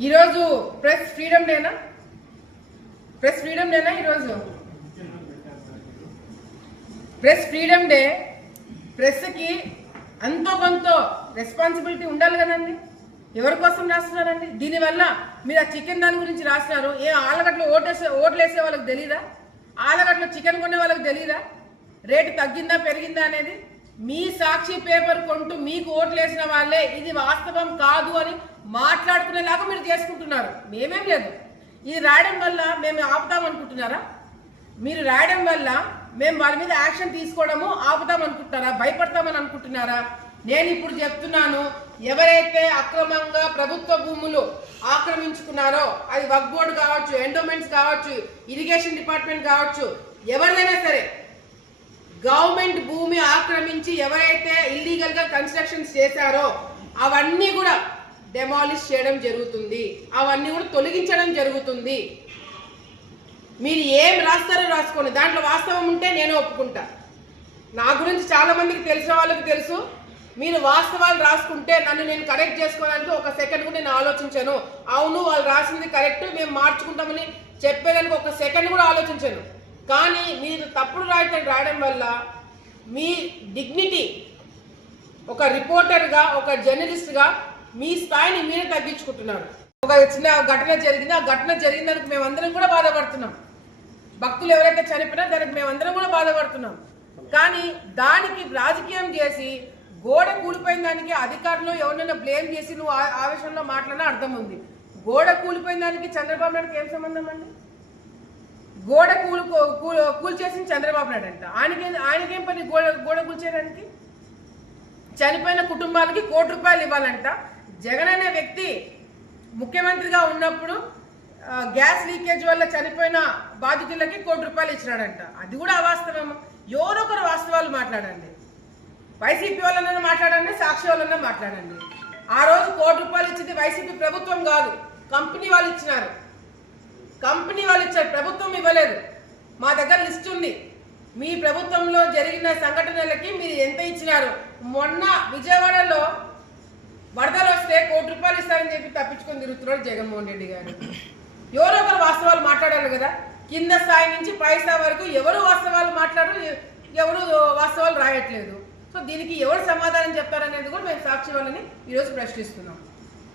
ఈరోజు press freedom డేనా? Press freedom డేనా ఈరోజు? Press freedom day. ప్రెస్కి అంతో కొంత రెస్పాన్సిబిలిటీ ఉండాలి కదండి. ఎవరి కోసం రాస్తున్నారండి? దీనివల్ల మీరు ఆ చికెన్ దాని గురించి రాస్తున్నారు. ఆలగడ్డలో ఓట్లు వేసే వాళ్ళకి తెలీదా? ఆలగడ్డలో చికెన్ కొనే వాళ్ళకి తెలీదా రేటు తగ్గిందా పెరిగిందా అనేది? మీ సాక్షి పేపర్ కొంటూ మీకు ఓట్లు వేసిన వాళ్ళే ఇది వాస్తవం కాదు అని మాట్లాడుకునేలాగా మీరు చేసుకుంటున్నారు. మేమేం లేదు. ఇది రాయడం వల్ల మేము ఆపుతాం అనుకుంటున్నారా? మీరు రాయడం వల్ల మేము వాళ్ళ మీద యాక్షన్ తీసుకోవడము ఆపుతాం అనుకుంటున్నారా? భయపడతామని అనుకుంటున్నారా? నేను ఇప్పుడు చెప్తున్నాను, ఎవరైతే అక్రమంగా ప్రభుత్వ భూములు ఆక్రమించుకున్నారో, అది వక్ఫ్ బోర్డు కావచ్చు, ఎండోమెంట్స్ కావచ్చు, ఇరిగేషన్ డిపార్ట్మెంట్ కావచ్చు, ఎవరిదైనా సరే గవర్నమెంట్ భూమి ఆక్రమించి ఎవరైతే ఇల్లీగల్ గా కన్స్ట్రక్షన్స్ చేశారో అవన్నీ కూడా డెమాలిష్ చేయడం జరుగుతుంది. అవన్నీ కూడా తొలగించడం జరుగుతుంది. మీరు ఏం రాస్తారో రాసుకోండి, దాంట్లో వాస్తవం ఉంటే నేను ఒప్పుకుంటా. నా గురించి చాలా మందికి తెలిసిన వాళ్ళకి తెలుసు. మీరు వాస్తవాలు రాసుకుంటే నన్ను నేను కరెక్ట్ చేసుకోవడానికి ఒక సెకండ్ కూడా నేను ఆలోచించాను. అవును వాళ్ళు రాసింది కరెక్ట్, మేము మార్చుకుంటామని చెప్పేదానికి ఒక సెకండ్ కూడా ఆలోచించాను. కానీ మీరు తప్పుడు రాయడం వల్ల మీ డిగ్నిటీ, ఒక రిపోర్టర్గా, ఒక జర్నలిస్ట్గా మీ స్థాయిని మీరే తగ్గించుకుంటున్నారు. ఒక చిన్న ఘటన జరిగింది, ఆ ఘటన జరిగినందుకు మేమందరం కూడా బాధపడుతున్నాం. భక్తులు ఎవరైతే చనిపోయినా దానికి మేమందరం కూడా బాధపడుతున్నాం. కానీ దానికి రాజకీయం చేసి గోడ కూలిపోయిన దానికి అధికారులు ఎవరినైనా బ్లేమ్ చేసి నువ్వు ఆవేశంలో మాట్లాడినా అర్థం ఉంది. గోడ కూలిపోయిన దానికి చంద్రబాబు నాయుడుకి ఏం సంబంధం అండి? గోడ కూల్చేసింది చంద్రబాబు నాయుడు అంట. ఆయనకేం పని గోడ కూల్చేయడానికి? చనిపోయిన కుటుంబాలకి ₹1 కోటి ఇవ్వాలంట. జగన్ అనే వ్యక్తి ముఖ్యమంత్రిగా ఉన్నప్పుడు గ్యాస్ లీకేజ్ వల్ల చనిపోయిన బాధితులకి ₹1 కోటి ఇచ్చినాడంట. అది కూడా అవాస్తవము. ఎవరొకరు వాస్తవాలు మాట్లాడండి. వైసీపీ వాళ్ళన్నా మాట్లాడండి, సాక్షి వాళ్ళన్నా మాట్లాడండి. ఆ రోజు ₹1 కోటి ఇచ్చింది వైసీపీ ప్రభుత్వం కాదు, కంపెనీ వాళ్ళు ఇచ్చినారు. కంపెనీ వాళ్ళు ఇచ్చారు, ప్రభుత్వం ఇవ్వలేదు. మా దగ్గర లిస్ట్ ఉంది. మీ ప్రభుత్వంలో జరిగిన సంఘటనలకి మీరు ఎంత ఇచ్చినారు? మొన్న విజయవాడలో వరదలు వస్తే ₹1 కోటి ఇస్తారని చెప్పి తప్పించుకొని తిరుగుతున్నాడు జగన్మోహన్ రెడ్డి గారు. ఎవరో ఒకరు వాస్తవాలు మాట్లాడాలి కదా. కింద స్థాయి నుంచి పై స్థాయి వరకు ఎవరు వాస్తవాలు మాట్లాడరు, ఎవరు వాస్తవాలు రాయట్లేదు. సో దీనికి ఎవరు సమాధానం చెప్తారనేది కూడా మేము సాక్షి వాళ్ళని ఈరోజు ప్రశ్నిస్తున్నాం.